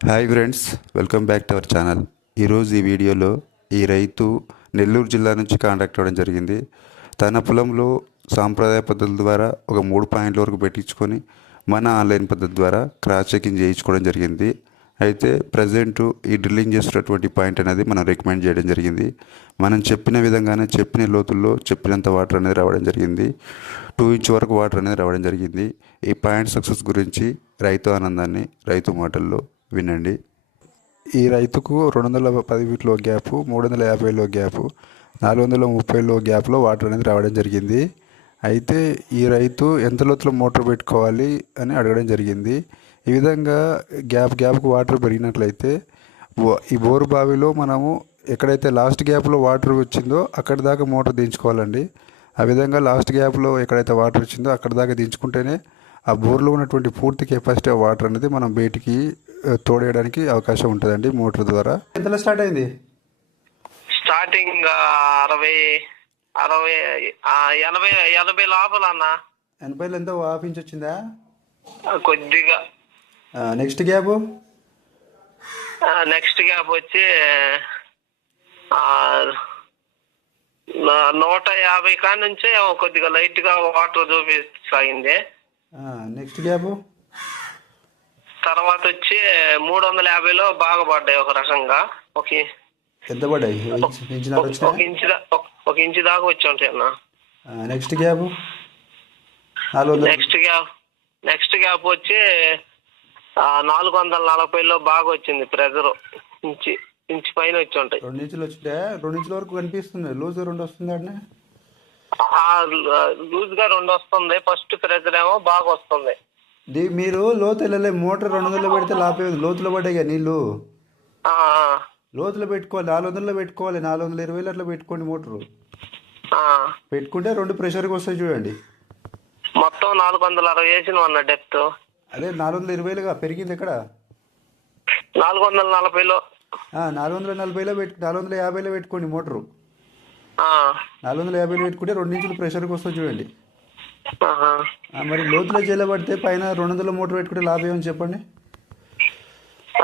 Hi friends welcome back to our channel ఈరోజు ఈ వీడియోలో ఈ రైతు నెల్లూరు జిల్లా నుంచి కాంటాక్ట్ అవ్వడం జరిగింది. తన పొలంలో సాంప్రదాయ పద్ధతుల ద్వారా ఒక మూడు పాయింట్ల వరకు పెట్టించుకొని మన ఆన్లైన్ పద్ధతి ద్వారా క్రాస్ చెకింగ్ చేయించుకోవడం జరిగింది. అయితే ప్రజెంట్ ఈ డ్రిల్లింగ్ చేస్తున్నటువంటి పాయింట్ అనేది మనం రికమెండ్ చేయడం జరిగింది. మనం చెప్పిన విధంగానే చెప్పిన లోతుల్లో చెప్పినంత వాటర్ అనేది రావడం జరిగింది. టూ ఇంచ్ వరకు వాటర్ అనేది రావడం జరిగింది. ఈ పాయింట్ సక్సెస్ గురించి రైతు ఆనందాన్ని రైతు మాటల్లో వినండి. ఈ రైతుకు రెండు వందల పది ఫీట్లో గ్యాప్ మూడు వందల యాభైలో గ్యాప్ నాలుగు వందల ముప్పైలో గ్యాప్లో వాటర్ అనేది రావడం జరిగింది. అయితే ఈ రైతు ఎంత లోతులో మోటార్ పెట్టుకోవాలి అని అడగడం జరిగింది. ఈ విధంగా గ్యాప్ గ్యాప్కు వాటర్ పెరిగినట్లయితే బో- ఈ బోరు బావిలో మనము ఎక్కడైతే లాస్ట్ గ్యాప్లో వాటర్ వచ్చిందో అక్కడి దాకా మోటార్ దించుకోవాలండి. ఆ విధంగా లాస్ట్ గ్యాప్లో ఎక్కడైతే వాటర్ వచ్చిందో అక్కడ దాకా దించుకుంటేనే ఆ బోర్లో ఉన్నటువంటి పూర్తి కెపాసిటీ ఆఫ్ వాటర్ అనేది మనం బయటికి తోడేయడానికి అవకాశం ఉంటుందండి మోటార్ ద్వారా. ఎంతలో స్టార్ట్ అయింది? స్టార్టింగ్ అరవై అరవై ఎనభై ఎనభై లోపల అన్న. ఎనభైలో ఎంత హాఫ్ ఇంచ్ వచ్చిందా? ఆ, కొద్దిగా. Next gap? నెక్స్ట్ గ్యాప్ వచ్చి ఆ, నా- నూట యాభై కాడ నుంచే కొద్దిగా లైట్గా వాటర్ చూపిస్తాయింది. Next gap? తర్వాత వచ్చి మూడు వందల యాభైలో బాగా పడ్డాయి ఒక రకంగా. ఒక ఎంత పడ్డాయి? ఒక ఇంచు ఒక- దాకా వచ్చి ఉంటాయి అన్న. Next gap? Next gap next gap వచ్చి నాలుగు వందల నలభైలో బాగా వచ్చింది ప్రెజర్. ఇంచి ఇంచి పైన వచ్చి ఉంటాయి. రెండు ఇంచులు వచ్చింటే రెండు ఇంచుల వరకు కనిపిస్తుంది. లూజ్ రెండు వస్తుంది లూజ్గా రెండు వస్తుంది. ఫస్ట్ ప్రెజర్ ఏమో బాగా వస్తుంది ది మీరు లోతు వెళ్ళలే మోటార్ రెండు వందలు పెడితే లాపేది లోతులో పడ్డాయి కదా నీళ్ళు. లోతులో పెట్టుకోవాలి నాలుగు వందల్లో పెట్టుకోవాలి నాలుగు వందల ఇరవైలో అట్లా పెట్టుకోండి మోటారు. పెట్టుకుంటే రెండు ప్రెషర్కి వస్తాయి చూడండి. మొత్తం నాలుగు వందల అరవై వేసిన అన్న డెప్త్. అదే నాలుగు వందల ఇరవైలుగా పెరిగింది ఎక్కడ? నాలుగు వందల నలభైలో నాలుగు వందల నలభైలో పెట్టు నాలుగు వందల యాభైలో పెట్టుకోండి మోటారు. నాలుగు వందల యాభైలో పెట్టుకుంటే రెండు ఇంచులు ప్రెషర్కి వస్తుంది చూడండి. మరి లోతులో చేయబడితే పైన రెండు వందల మోటార్ పెట్టుకుంటే లాభం ఏమని చెప్పండి?